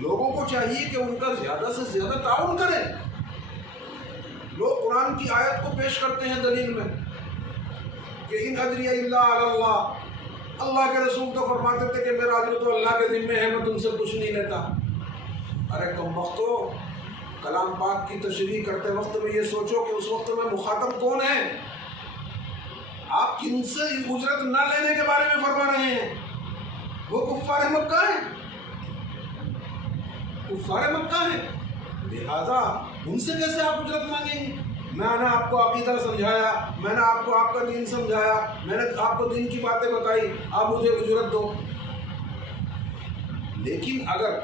لوگوں کو چاہیے کہ ان کا زیادہ سے زیادہ تعاون کریں. لوگ قرآن کی آیت کو پیش کرتے ہیں دلیل میں کہ ان اجری الا علی اللہ. اللہ کے رسول تو فرماتے تھے کہ میرا اجر تو اللہ کے ذمہ ہے، میں تم سے کچھ نہیں لیتا. ارے کم وقتو، کلام پاک کی تشریح کرتے وقت میں یہ سوچو کہ اس وقت میں مخاطب کون ہے. آپ کن سے اجرت نہ لینے کے بارے میں فرما رہے ہیں؟ وہ کفار مکہ ہیں، کفار مکہ ہیں. لہذا ان سے کیسے آپ اجرت مانگیں گے؟ میں نے آپ کو عقیدہ سمجھایا، میں نے آپ کو آپ کا دین سمجھایا، میں نے آپ کو دین کی باتیں بتائی، آپ مجھے اجرت دو. لیکن اگر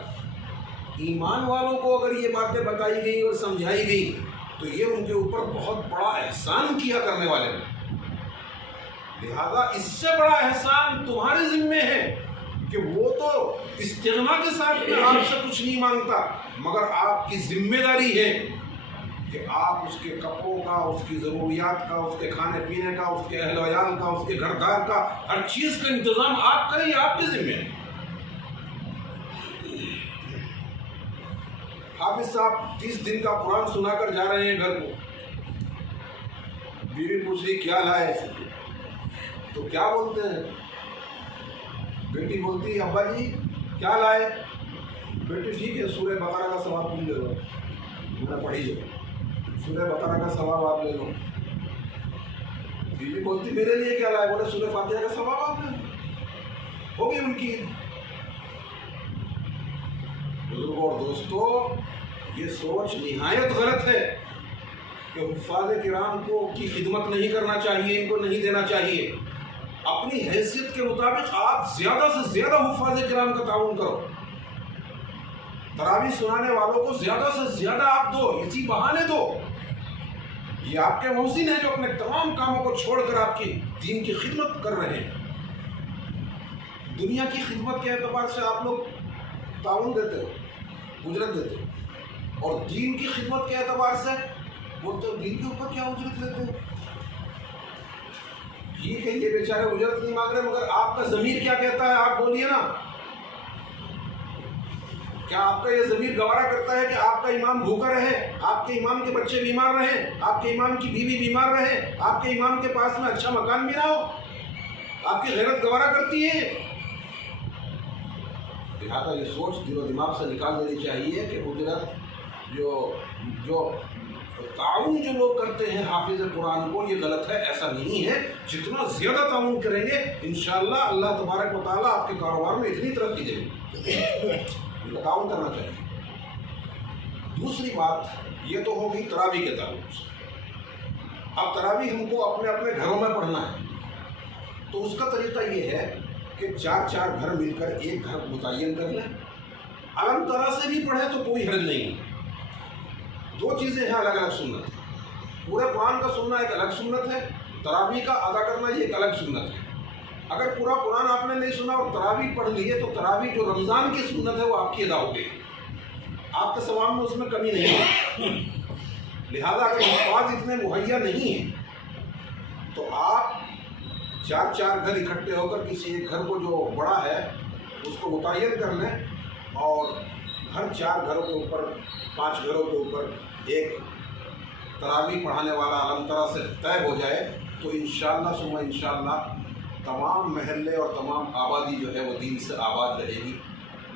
ایمان والوں کو اگر یہ باتیں بتائی گئی اور سمجھائی گئی تو یہ ان کے اوپر بہت بڑا احسان کیا کرنے والے ہیں. لہذا اس سے بڑا احسان تمہارے ذمے ہے کہ وہ تو استغنا کے ساتھ میں آپ سے کچھ نہیں مانگتا، مگر آپ کی ذمہ داری ہے کہ آپ اس کے کپڑوں کا، اس کی ضروریات کا، اس کے کھانے پینے کا، اس کے اہل ویال کا، اس کے گھر دار کا، ہر چیز کا انتظام آپ کریں. یہ آپ کے ذمہ ہے. حافظ صاحب 30 دن کا قرآن سنا کر جا رہے ہیں گھر کو. بیوی پوچھ رہی کیا لائے، تو کیا بولتے ہیں؟ بیٹی بولتی ہے ابا جی کیا لائے؟ بیٹی ٹھیک ہے سورہ بقرہ کا ثواب تم لے لو، میں نے پڑھی جو سورہ بقرہ کا ثواب آپ لے لو. بیوی بولتی میرے لیے کیا لائے؟ بولے سورہ فاتحہ کا ثواب آپ لے لو. ہو گئی ان کی. بزرگوں اور دوستو، یہ سوچ نہایت غلط ہے کہ حفاظ کرام کو کی خدمت نہیں کرنا چاہیے، ان کو نہیں دینا چاہیے. اپنی حیثیت کے مطابق آپ زیادہ سے زیادہ حفاظ کرام کا تعاون کرو. تراویح سنانے والوں کو زیادہ سے زیادہ آپ دو، اسی بہانے دو. یہ آپ کے محسن ہیں جو اپنے تمام کاموں کو چھوڑ کر آپ کی دین کی خدمت کر رہے ہیں. دنیا کی خدمت کے اعتبار سے آپ لوگ تعاون دیتے ہو، اجرت دیتے ہو، اور دین کی خدمت کے اعتبار سے بولتے ہو دین کے اوپر کیا اجرت لیتے ہو. ٹھیک ہے یہ بیچارے اجرت نہیں مانگ رہے، مگر آپ کا ضمیر کیا کہتا ہے؟ آپ بولیے نا. کیا آپ کا یہ ضمیر گوارا کرتا ہے کہ آپ کا امام بھوکا رہے، آپ کے امام کے بچے بیمار رہیں، آپ کے امام کی بیوی بیمار رہے، آپ کے امام کے پاس میں اچھا مکان بھی نہ ہو؟ آپ کی غیرت گوارا کرتی ہے؟ لہٰذا یہ سوچ دل و دماغ سے نکال دینی چاہیے کہ اجرت جو تعاون جو لوگ کرتے ہیں حافظ قرآن کو، یہ غلط ہے. ایسا نہیں ہے. جتنا زیادہ تعاون کریں گے انشاءاللہ اللہ تبارک و تعالیٰ آپ کے کاروبار میں اتنی ترقی دے گی. تعاون کرنا چاہیے. دوسری بات یہ تو ہوگی تراویح کے تعلق سے. اب تراویح ہم کو اپنے اپنے گھروں میں پڑھنا ہے، تو اس کا طریقہ یہ ہے کہ 4 گھر مل کر ایک گھر متعین کر لیں. علم طرح سے بھی پڑھے تو کوئی حرج نہیں. 2 چیزیں ہیں الگ الگ سنت. پورے قرآن کا سننا ایک الگ سنت ہے، تراویح کا ادا کرنا یہ ایک الگ سنت ہے. اگر پورا قرآن آپ نے نہیں سنا اور تراویح پڑھ لیے تو تراویح جو رمضان کی سنت ہے وہ آپ کی ادا ہو گئی. آپ کے ثواب میں اس میں کمی نہیں ہے. لہذا اگر الفاظ اتنے مہیا نہیں ہیں تو آپ 4 گھر اکٹھے ہو کر کسی ایک گھر کو جو بڑا ہے اس کو متعین کر لیں، اور ہر 4 گھروں کے اوپر 5 گھروں کے اوپر ایک تراویح پڑھانے والا علم طرح سے طے ہو جائے تو انشاءاللہ ثم انشاءاللہ تمام محلے اور تمام آبادی جو ہے وہ دین سے آباد رہے گی.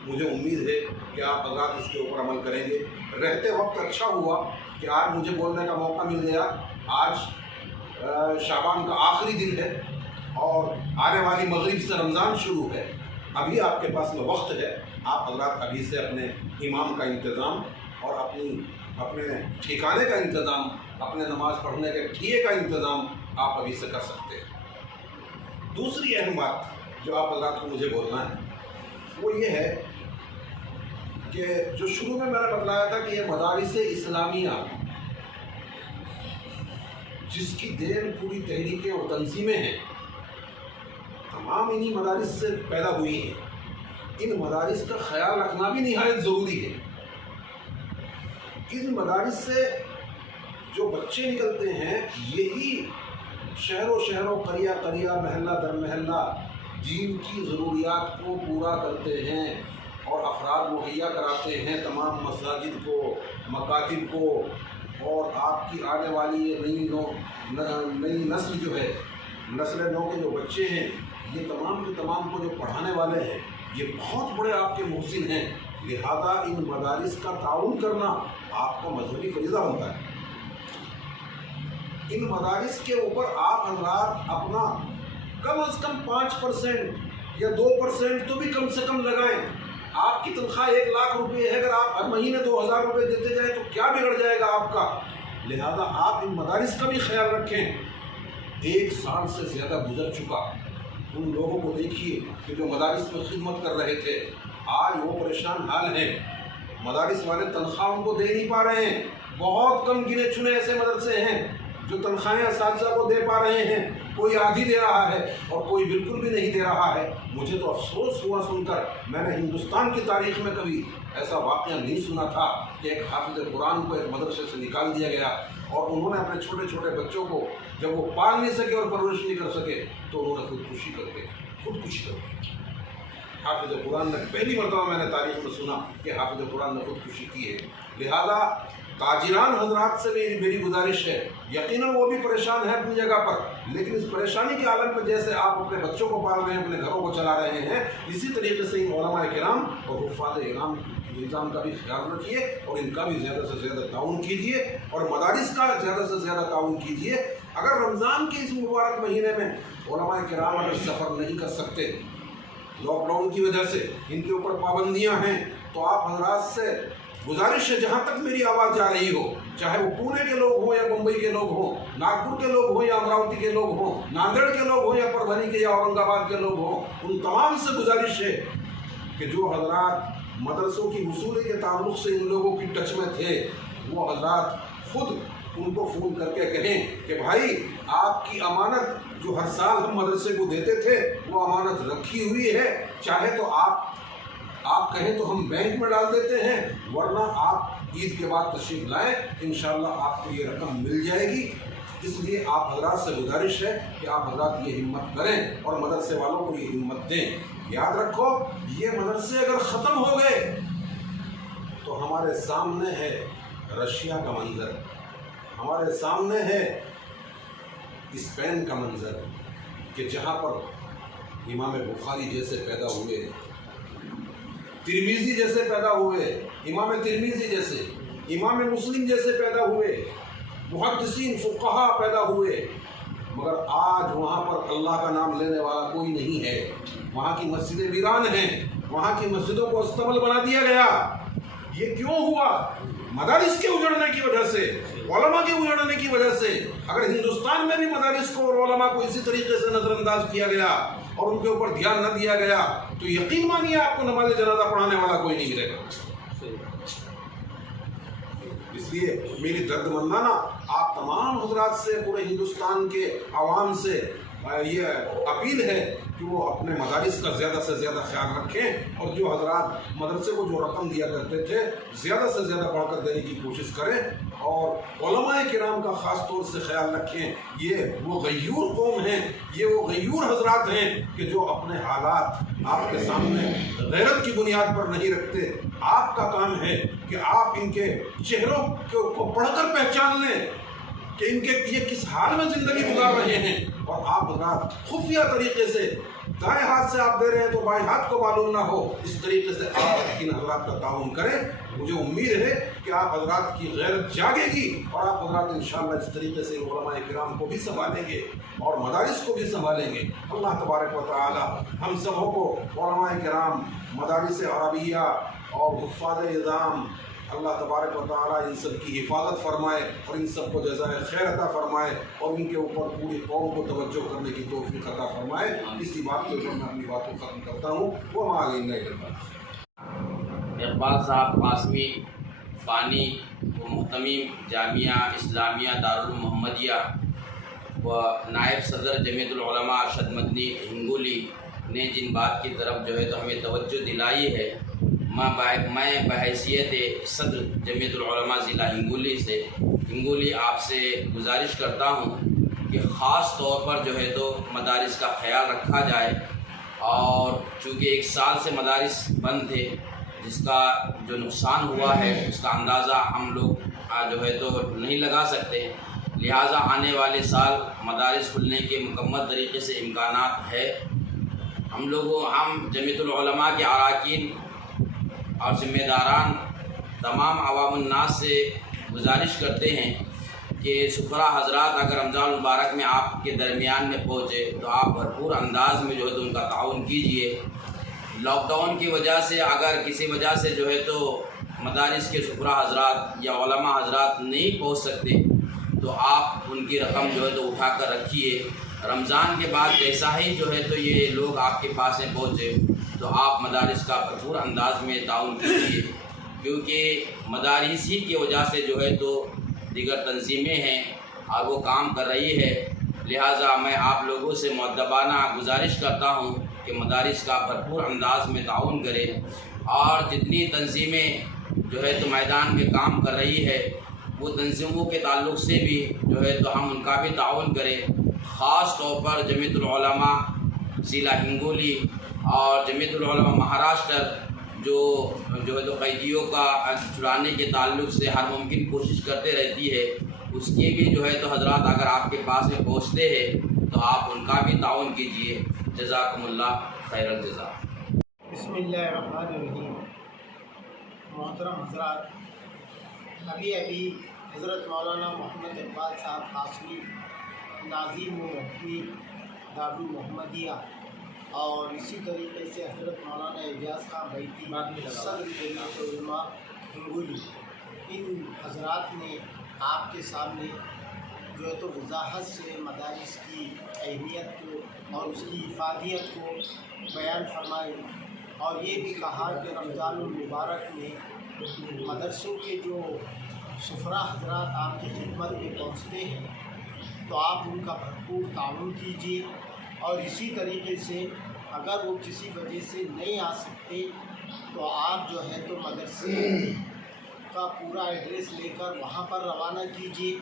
مجھے امید ہے کہ آپ حضرات اس کے اوپر عمل کریں گے. رہتے وقت اچھا ہوا کہ آج مجھے بولنے کا موقع مل گیا. آج شعبان کا آخری دن ہے اور آنے والی مغرب سے رمضان شروع ہے. ابھی آپ کے پاس میں وقت ہے. آپ حضرات ابھی سے اپنے امام کا انتظام اور اپنے ٹھکانے کا انتظام، اپنے نماز پڑھنے کے ٹھیے کا انتظام آپ ابھی سے کر سکتے ہیں. دوسری اہم بات جو آپ حضرات کو مجھے بولنا ہے وہ یہ ہے کہ جو شروع میں نے بتلایا تھا کہ یہ مدارس اسلامیہ جس کی دین پوری تحریکیں اور تنظیمیں ہیں، تمام انہی مدارس سے پیدا ہوئی ہیں. ان مدارس کا خیال رکھنا بھی نہایت ضروری ہے. ان مدارس سے جو بچے نکلتے ہیں یہی شہروں قریہ محلہ در محلہ دین کی ضروریات کو پورا کرتے ہیں. اور افراد مہیا کراتے ہیں تمام مساجد کو، مکاتب کو، اور آپ کی آنے والی یہ نئی نسل جو ہے، نسل نو کے جو بچے ہیں، یہ تمام کے تمام کو جو پڑھانے والے ہیں، یہ بہت بڑے آپ کے محسن ہیں، لہذا ان مدارس کا تعاون کرنا آپ کا مذہبی فریضہ بنتا ہے۔ ان مدارس کے اوپر آپ حضرات اپنا کم از کم 5% یا 2% تو بھی کم سے کم لگائیں۔ آپ کی تنخواہ 1 لاکھ روپے ہے، اگر آپ ہر مہینے 2000 روپے دیتے جائیں تو کیا بگڑ جائے گا آپ کا؟ لہذا آپ ان مدارس کا بھی خیال رکھیں۔ 1 سال سے زیادہ گزر چکا، ان لوگوں کو دیکھیے کہ جو مدارس میں خدمت کر رہے تھے، آج وہ پریشان حال ہیں۔ مدارس والے تنخواہ ان کو دے نہیں پا رہے ہیں۔ بہت کم گنے چنے ایسے مدرسے ہیں جو تنخواہیں اساتذہ کو دے پا رہے ہیں، کوئی آدھی دے رہا ہے اور کوئی بالکل بھی نہیں دے رہا ہے۔ مجھے تو افسوس ہوا سن کر، میں نے ہندوستان کی تاریخ میں کبھی ایسا واقعہ نہیں سنا تھا کہ ایک حافظ قرآن کو ایک مدرسے سے نکال دیا گیا اور انہوں نے اپنے چھوٹے چھوٹے بچوں کو جب وہ پال نہیں سکے اور پرورش نہیں کر سکے تو انہوں نے خودکشی کر دی۔ حافظ قرآن نے پہلی مرتبہ میں نے تاریخ میں سنا کہ حافظ قرآن نے خودکشی کی ہے۔ لہذا تاجران حضرات سے میری گزارش ہے، یقیناً وہ بھی پریشان ہیں اپنی جگہ پر، لیکن اس پریشانی کے عالم میں جیسے آپ اپنے بچوں کو پال رہے ہیں، اپنے گھروں کو چلا رہے ہیں، اسی طریقے سے ان علماء کرام اور حفاظ نظام کا بھی خیال رکھیے اور ان کا بھی زیادہ سے زیادہ تعاون کیجیے اور مدارس کا زیادہ سے زیادہ تعاون کیجیے۔ اگر رمضان کے اس مبارک مہینے میں علماء کرام اگر سفر نہیں کر سکتے لاک ڈاؤن کی وجہ سے، ان کے اوپر پابندیاں ہیں، تو آپ حضرات سے گزارش ہے، جہاں تک میری آواز جا رہی ہو، چاہے وہ پونے کے لوگ ہوں یا بمبئی کے لوگ ہوں، ناگپور کے لوگ ہوں یا امراوتی کے لوگ ہوں، ناندیڑ کے لوگ ہوں یا پربھنی کے یا اورنگ آباد کے لوگ ہوں، ان تمام سے گزارش ہے کہ جو حضرات مدرسوں کی وصولی کے تعلق سے ان لوگوں کی ٹچ میں تھے، وہ حضرات خود ان کو فون کر کے کہیں کہ بھائی آپ کی امانت جو ہر سال ہم مدرسے کو دیتے تھے وہ امانت رکھی ہوئی ہے، چاہے تو آپ کہیں تو ہم بینک میں ڈال دیتے ہیں، ورنہ آپ عید کے بعد تشریف لائیں، انشاءاللہ آپ کو یہ رقم مل جائے گی۔ اس لیے آپ حضرات سے گزارش ہے کہ آپ حضرات یہ ہمت کریں اور مدرسے والوں کو یہ ہمت دیں۔ یاد رکھو، یہ مدرسے اگر ختم ہو گئے تو ہمارے سامنے ہے رشیا کا منظر، ہمارے سامنے ہے اسپین کا منظر، کہ جہاں پر امام بخاری جیسے پیدا ہوئے، ترمذی جیسے پیدا ہوئے، امام ترمذی جیسے، امام مسلم جیسے پیدا ہوئے، محدثین فقہا پیدا ہوئے، مگر آج وہاں پر اللہ کا نام لینے والا کوئی نہیں ہے۔ وہاں کی مسجدیں ویران ہیں، وہاں کی مسجدوں کو استبل بنا دیا گیا۔ یہ کیوں ہوا؟ مدارس کے اجڑنے کی وجہ سے، علماء کے اجڑنے کی وجہ سے۔ اگر ہندوستان میں بھی مدارس کو اور علماء کو اسی طریقے سے نظر انداز کیا گیا اور ان کے اوپر دھیان نہ دیا گیا تو یقین مانیے آپ کو نماز جنازہ پڑھانے والا کوئی نہیں ملے گا۔ اس لیے میری درد مندانہ آپ تمام حضرات سے، پورے ہندوستان کے عوام سے یہ اپیل ہے کہ وہ اپنے مدارس کا زیادہ سے زیادہ خیال رکھیں اور جو حضرات مدرسے کو جو رقم دیا کرتے تھے زیادہ سے زیادہ بڑھ کر دینے کی کوشش کریں اور علماء کرام کا خاص طور سے خیال رکھیں۔ یہ وہ غیور قوم ہیں، یہ وہ غیور حضرات ہیں کہ جو اپنے حالات آپ کے سامنے غیرت کی بنیاد پر نہیں رکھتے۔ آپ کا کام ہے کہ آپ ان کے چہروں کو پڑھ کر پہچان لیں کہ ان کے یہ کس حال میں زندگی گزار رہے ہیں، اور آپ حضرات خفیہ طریقے سے دائیں ہاتھ سے آپ دے رہے ہیں تو بائیں ہاتھ کو معلوم نہ ہو، اس طریقے سے آپ ان حضرات کا تعاون کریں۔ مجھے امید ہے کہ آپ حضرات کی غیرت جاگے گی اور آپ حضرات انشاءاللہ اس طریقے سے علماء کرام کو بھی سنبھالیں گے اور مدارس کو بھی سنبھالیں گے۔ اللہ تبارک و تعالی ہم سبوں کو علماء کرام، مدارس عربیہ اور حفاظ نظام، اللہ تبارک و تعالی ان سب کی حفاظت فرمائے اور ان سب کو جزائے خیر عطا فرمائے اور ان کے اوپر پوری قوم کو توجہ کرنے کی توفیق عطا فرمائے۔ اسی بات کے اوپر میں اپنی بات کو ختم کرتا ہوں۔ وما علینا الا البلاغ۔ اقبال صاحب قاسمی فانی و محتمیم جامعہ اسلامیہ دارالمحمدیہ و نائب صدر جمعیت العلماء ارشد مدنی ہنگولی نے جن بات کی طرف جو ہے تو ہمیں توجہ دلائی ہے، میں بحیثیت صدر جمعیت العلماء ضلع ہنگولی آپ سے گزارش کرتا ہوں کہ خاص طور پر جو ہے تو مدارس کا خیال رکھا جائے، اور چونکہ 1 سال سے مدارس بند تھے جس کا جو نقصان ہوا ہے اس کا اندازہ ہم لوگ جو ہے تو نہیں لگا سکتے، لہٰذا آنے والے سال مدارس کھلنے کے مکمل طریقے سے امکانات ہے۔ ہم جمعیت العلماء کے اراکین اور ذمہ داران تمام عوام الناس سے گزارش کرتے ہیں کہ سفرا حضرات اگر رمضان المبارک میں آپ کے درمیان میں پہنچے تو آپ بھرپور انداز میں جو ہے تو ان کا تعاون کیجیے۔ لاک ڈاؤن کی وجہ سے اگر کسی وجہ سے جو ہے تو مدارس کے سفرا حضرات یا علماء حضرات نہیں پہنچ سکتے تو آپ ان کی رقم جو ہے تو اٹھا کر رکھیے۔ رمضان کے بعد جیسا ہی جو ہے تو یہ لوگ آپ کے پاس میں پہنچے تو آپ مدارس کا بھرپور انداز میں تعاون کیجیے، کیونکہ مدارس ہی کی وجہ سے جو ہے تو دیگر تنظیمیں ہیں اور وہ کام کر رہی ہے، لہٰذا میں آپ لوگوں سے مؤدبانہ گزارش کرتا ہوں کہ مدارس کا بھرپور انداز میں تعاون کریں، اور جتنی تنظیمیں جو ہے تو میدان میں کام کر رہی ہے وہ تنظیموں کے تعلق سے بھی جو ہے تو ہم ان کا بھی تعاون کریں۔ خاص طور پر جمعیت العلماء ضلع ہنگولی اور جمعیت العلماء مہاراشٹر جو ہے تو قیدیوں کا چھڑانے کے تعلق سے ہر ممکن کوشش کرتے رہتی ہے، اس کی بھی جو ہے تو حضرات اگر آپ کے پاس میں پہنچتے ہیں تو آپ ان کا بھی تعاون کیجیے۔ جزاکم اللہ خیر الجزا۔ بسم اللہ الرحمن الرحیم۔ محترم حضرات، ابھی حضرت مولانا محمد اقبال صاحب قاسمی ناظم و مفتی دارالمحمدیہ اور اسی طریقے سے حضرت مولانا اعجاز خان بیتی صدر جمعیت علماء ہنگولی، ان حضرات نے آپ کے سامنے جو ہے تو وضاحت سے مدارس کی اہمیت کو اور اس کی افادیت کو بیان فرمائی، اور یہ بھی کہا کہ رمضان المبارک میں مدرسوں کے جو سفرا حضرات آپ کی خدمت میں پہنچتے ہیں تو آپ ان کا بھرپور تعاون کیجیے، اور اسی طریقے سے اگر وہ کسی وجہ سے نہیں آ سکتے تو آپ جو ہے تو مدرسے کا پورا ایڈریس لے کر وہاں پر روانہ کیجیے،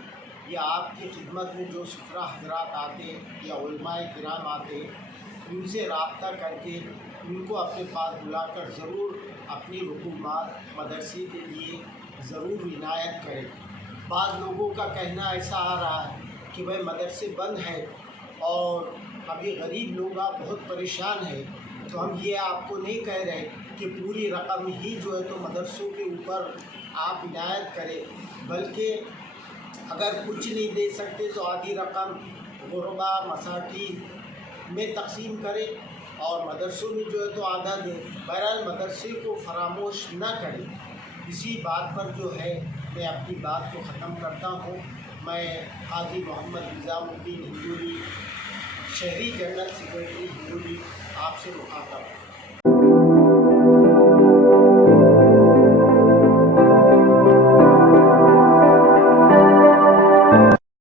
یا آپ کی خدمت میں جو سفرا حضرات آتے یا علماء کرام آتے ان سے رابطہ کر کے ان کو اپنے پاس بلا کر ضرور اپنی رقومات مدرسے کے لیے ضرور عنایت کریں۔ بعض لوگوں کا کہنا ایسا آ رہا ہے کہ بھائی مدرسے بند ہیں اور ابھی غریب لوگ آپ بہت پریشان ہیں، تو ہم یہ آپ کو نہیں کہہ رہے کہ پوری رقم ہی جو ہے تو مدرسوں کے اوپر آپ عنایت کریں، بلکہ اگر کچھ نہیں دے سکتے تو آدھی رقم غربا مساکین میں تقسیم کریں اور مدرسوں میں جو ہے تو آدھا دیں۔ بہرحال مدرسے کو فراموش نہ کریں۔ اسی بات پر جو ہے میں اپنی بات کو ختم کرتا ہوں۔ میں حاجی محمد نظام الدین ہنگولی، شہری جنرل سیکرٹری ہنگولی، آپ سے مخاطب ہوں۔